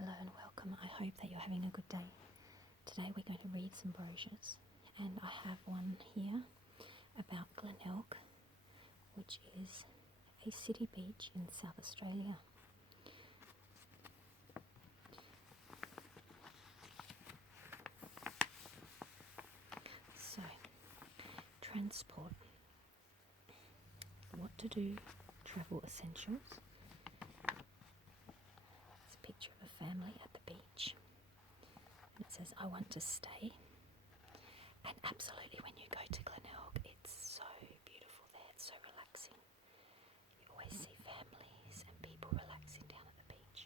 Hello and welcome. I hope that you're having a good day. Today we're going to read some brochures, and I have one here about Glenelg, which is a city beach in South Australia. So, transport. What to do, travel essentials. It's a picture of a family at the beach. And it says, I want to stay. And absolutely, when you go to Glenelg, it's so beautiful there, it's so relaxing. You always see families and people relaxing down at the beach.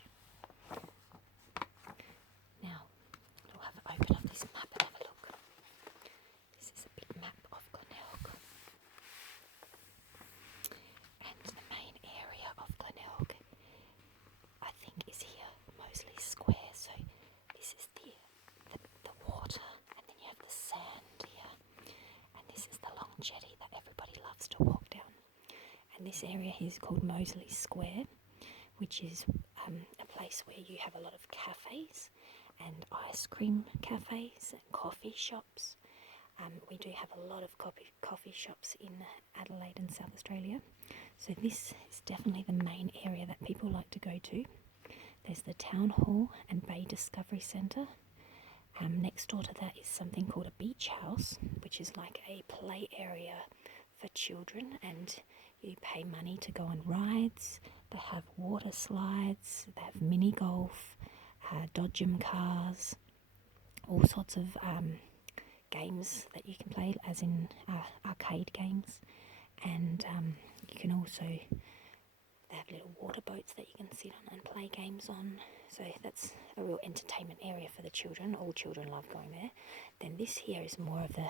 Now, we'll have to open up this map and have a look. This is a big map of Glenelg. And the main area of Glenelg, I think, is here, Moseley Square. So this is the water, and then you have the sand here, and this is the long jetty that everybody loves to walk down. And this area here is called Moseley Square, which is a place where you have a lot of cafes and ice cream cafes and coffee shops. We do have a lot of coffee shops in Adelaide and South Australia, so this is definitely the main area that people like to go to. There's the Town Hall and Bay Discovery Centre. Next door to that is something called a beach house, which is like a play area for children, and you pay money to go on rides. They have water slides, they have mini golf, dodgem cars, all sorts of games that you can play, as in arcade games. And you can also, they have little water boats that you can sit on and play games on. So that's a real entertainment area for the children. All children love going there. Then this here is more of the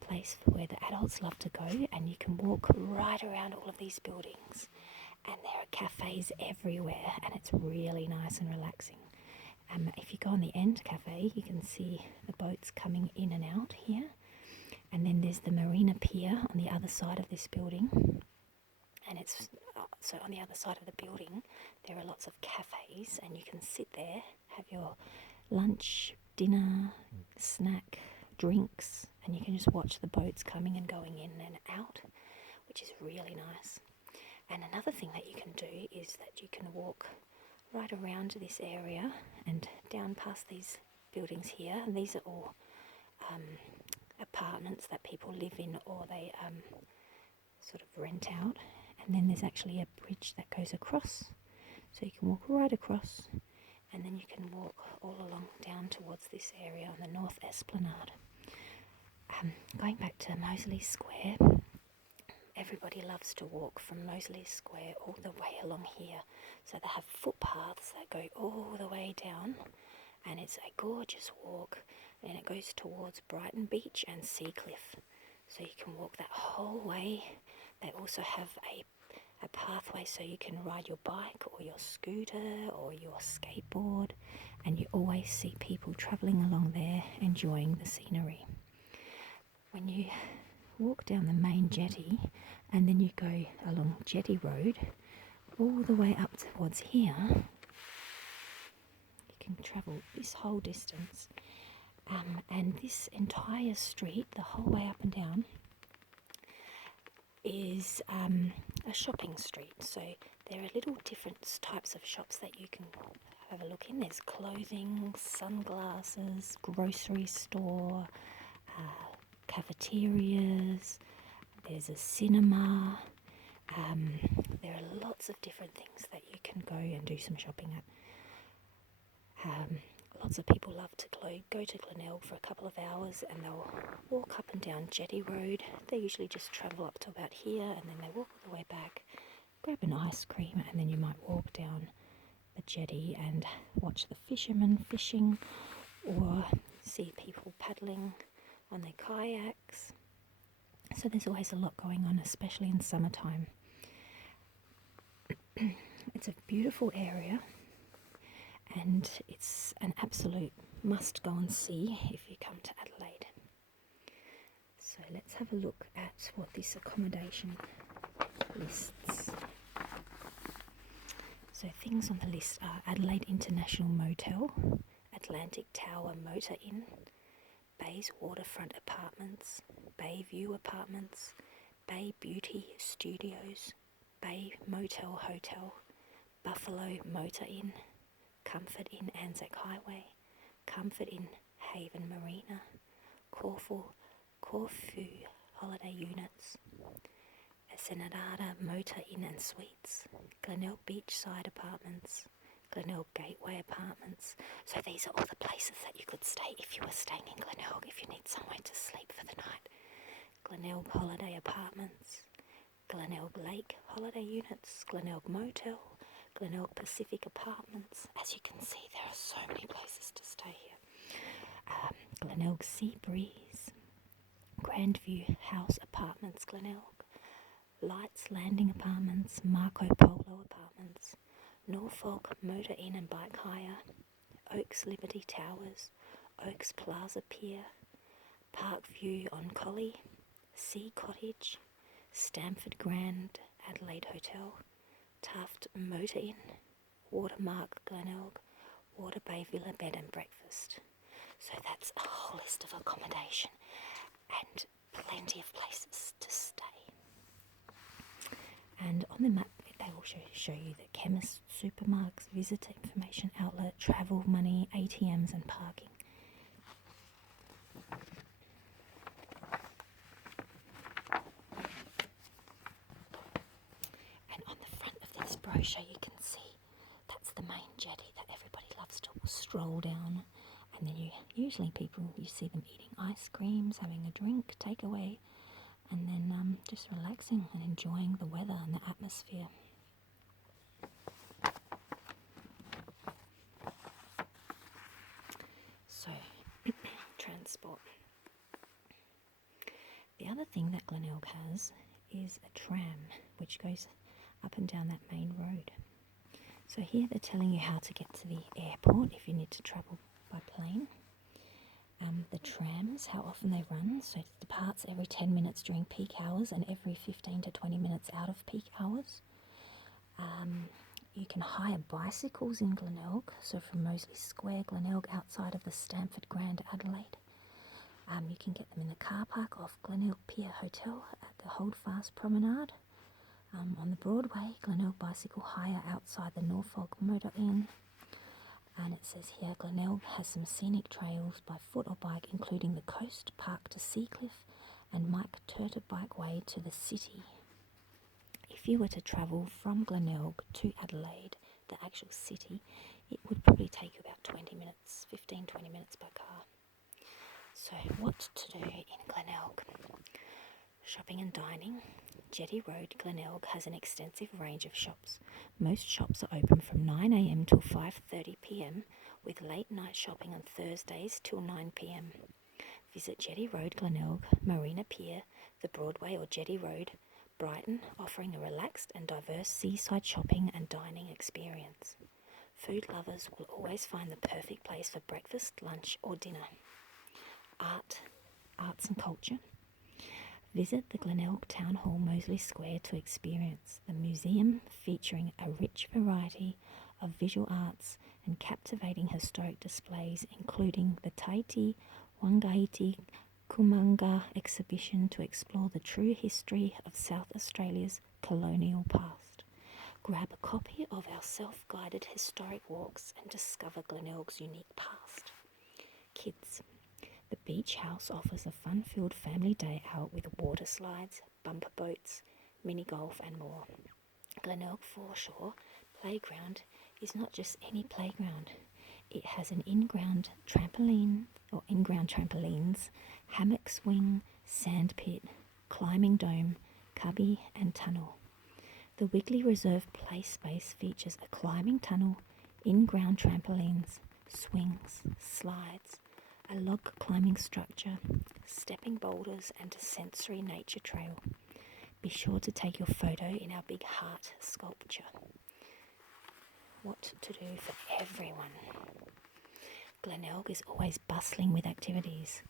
place where the adults love to go, and you can walk right around all of these buildings. And there are cafes everywhere, and it's really nice and relaxing. If you go on the end cafe, you can see the boats coming in and out here. And then there's the Marina Pier on the other side of this building. And it's so on the other side of the building, there are lots of cafes, and you can sit there, have your lunch, dinner, snack, drinks, and you can just watch the boats coming and going in and out, which is really nice. And another thing that you can do is that you can walk right around this area and down past these buildings here, and these are all apartments that people live in, or they sort of rent out. And then there's actually a bridge that goes across, so you can walk right across, and then you can walk all along down towards this area on the North Esplanade. Going back to Moseley Square, everybody loves to walk from Moseley Square all the way along here. So they have footpaths that go all the way down, and it's a gorgeous walk, and it goes towards Brighton Beach and Seacliff. So you can walk that whole way. They also have a pathway so you can ride your bike or your scooter or your skateboard, and you always see people travelling along there enjoying the scenery. When you walk down the main jetty and then you go along Jetty Road all the way up towards here, you can travel this whole distance, and this entire street, the whole way up and down, is a shopping street. So there are little different types of shops that you can have a look in. There's clothing, sunglasses, grocery store, cafeterias, there's a cinema. There are lots of different things that you can go and do some shopping at. Lots of people love to go to Glenelg for a couple of hours, and they'll walk up and down Jetty Road. They usually just travel up to about here, and then they walk all the way back, grab an ice cream, and then you might walk down the jetty and watch the fishermen fishing, or see people paddling on their kayaks. So there's always a lot going on, especially in summertime. It's a beautiful area, and it's an absolute must go and see if you come to Adelaide. So let's have a look at what this accommodation lists. So things on the list are Adelaide International Motel, Atlantic Tower Motor Inn, Bay's Waterfront Apartments, Bay View Apartments, Bay Beauty Studios, Bay Motel Hotel, Buffalo Motor Inn, Comfort Inn Anzac Highway, Comfort Inn Haven Marina, Corfu Holiday Units, Senadada Motor Inn and Suites, Glenelg Beachside Apartments, Glenelg Gateway Apartments. So these are all the places that you could stay if you were staying in Glenelg, if you need somewhere to sleep for the night. Glenelg Holiday Apartments, Glenelg Lake Holiday Units, Glenelg Motel, Glenelg Pacific Apartments. As you can see, there are so many places to stay here. Glenelg Sea Breeze, Grandview House Apartments, Glenelg, Lights Landing Apartments, Marco Polo Apartments, Norfolk Motor Inn and Bike Hire, Oaks Liberty Towers, Oaks Plaza Pier, Parkview on Collie, Sea Cottage, Stamford Grand Adelaide Hotel, Taft Motor Inn, Watermark Glenelg, Water Bay Villa Bed and Breakfast. So that's a whole list of accommodation and plenty of places to stay. And on the map they will show you the chemists, supermarkets, visitor information outlet, travel, money, ATMs and parking. And on the front of this brochure you can see that's the main jetty that everybody loves to stroll down. And then you see them eating ice creams, having a drink, takeaway, and then just relaxing and enjoying the weather and the atmosphere. So, transport. The other thing that Glenelg has is a tram, which goes up and down that main road. So here they're telling you how to get to the airport if you need to travel by plane. The trams, how often they run, so it departs every 10 minutes during peak hours and every 15 to 20 minutes out of peak hours. You can hire bicycles in Glenelg, so from Moseley Square, Glenelg, outside of the Stamford Grand Adelaide. You can get them in the car park off Glenelg Pier Hotel at the Holdfast Promenade. On the Broadway, Glenelg Bicycle Hire outside the Norfolk Motor Inn. And it says here, Glenelg has some scenic trails by foot or bike, including the Coast Park to Seacliff and Mike Turter Bikeway to the city. If you were to travel from Glenelg to Adelaide, the actual city, it would probably take you about 20 minutes, 15-20 minutes by car. So what to do in Glenelg? Shopping and dining. Jetty Road, Glenelg has an extensive range of shops. Most shops are open from 9 a.m. till 5:30 p.m, with late night shopping on Thursdays till 9 p.m. Visit Jetty Road, Glenelg, Marina Pier, the Broadway or Jetty Road, Brighton, offering a relaxed and diverse seaside shopping and dining experience. Food lovers will always find the perfect place for breakfast, lunch or dinner. Arts and culture. Visit the Glenelg Town Hall, Moseley Square, to experience the museum featuring a rich variety of visual arts and captivating historic displays, including the Taiti Wangahiti Kumanga exhibition to explore the true history of South Australia's colonial past. Grab a copy of our self-guided historic walks and discover Glenelg's unique past. Kids. The beach house offers a fun-filled family day out with water slides, bumper boats, mini golf and more. Glenelg Foreshore Playground is not just any playground. It has an in-ground trampoline or in-ground trampolines, hammock swing, sand pit, climbing dome, cubby and tunnel. The Wiggly Reserve play space features a climbing tunnel, in-ground trampolines, swings, slides, a log climbing structure, stepping boulders and a sensory nature trail. Be sure to take your photo in our big heart sculpture. What to do for everyone. Glenelg is always bustling with activities.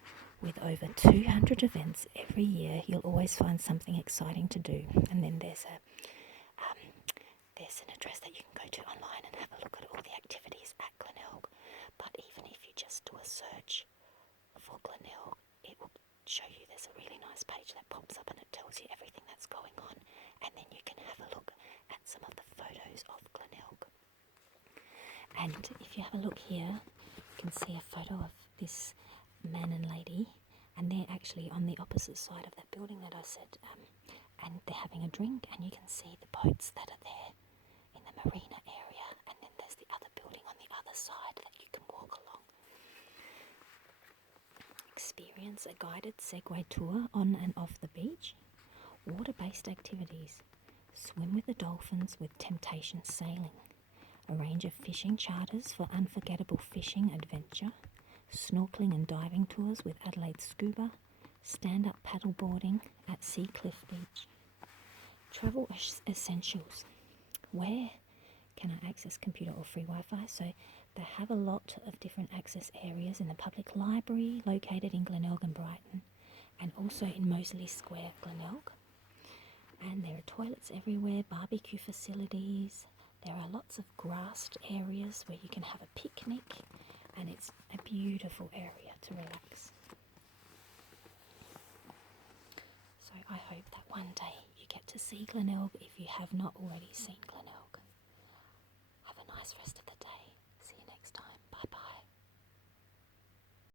With over 200 events every year, you'll always find something exciting to do. And then there's an address that you can go to online page that pops up and it tells you everything that's going on, and then you can have a look at some of the photos of Glenelg. And if you have a look here, you can see a photo of this man and lady, and they're actually on the opposite side of that building that I said, and they're having a drink, and you can see the boats that are there in the marina area, and then there's the other building on the other side that you can walk along. Experience a guided Segway tour on and off the beach. Water-based activities. Swim with the dolphins with Temptation Sailing. A range of fishing charters for unforgettable fishing adventure. Snorkeling and diving tours with Adelaide Scuba. Stand-up paddleboarding at Seacliff Beach. Travel essentials. Where can I access computer or free Wi-Fi? So they have a lot of different access areas in the public library located in Glenelg and Brighton, and also in Moseley Square, Glenelg. And there are toilets everywhere, barbecue facilities. There are lots of grassed areas where you can have a picnic, and it's a beautiful area to relax. So I hope that one day you get to see Glenelg if you have not already seen Glenelg.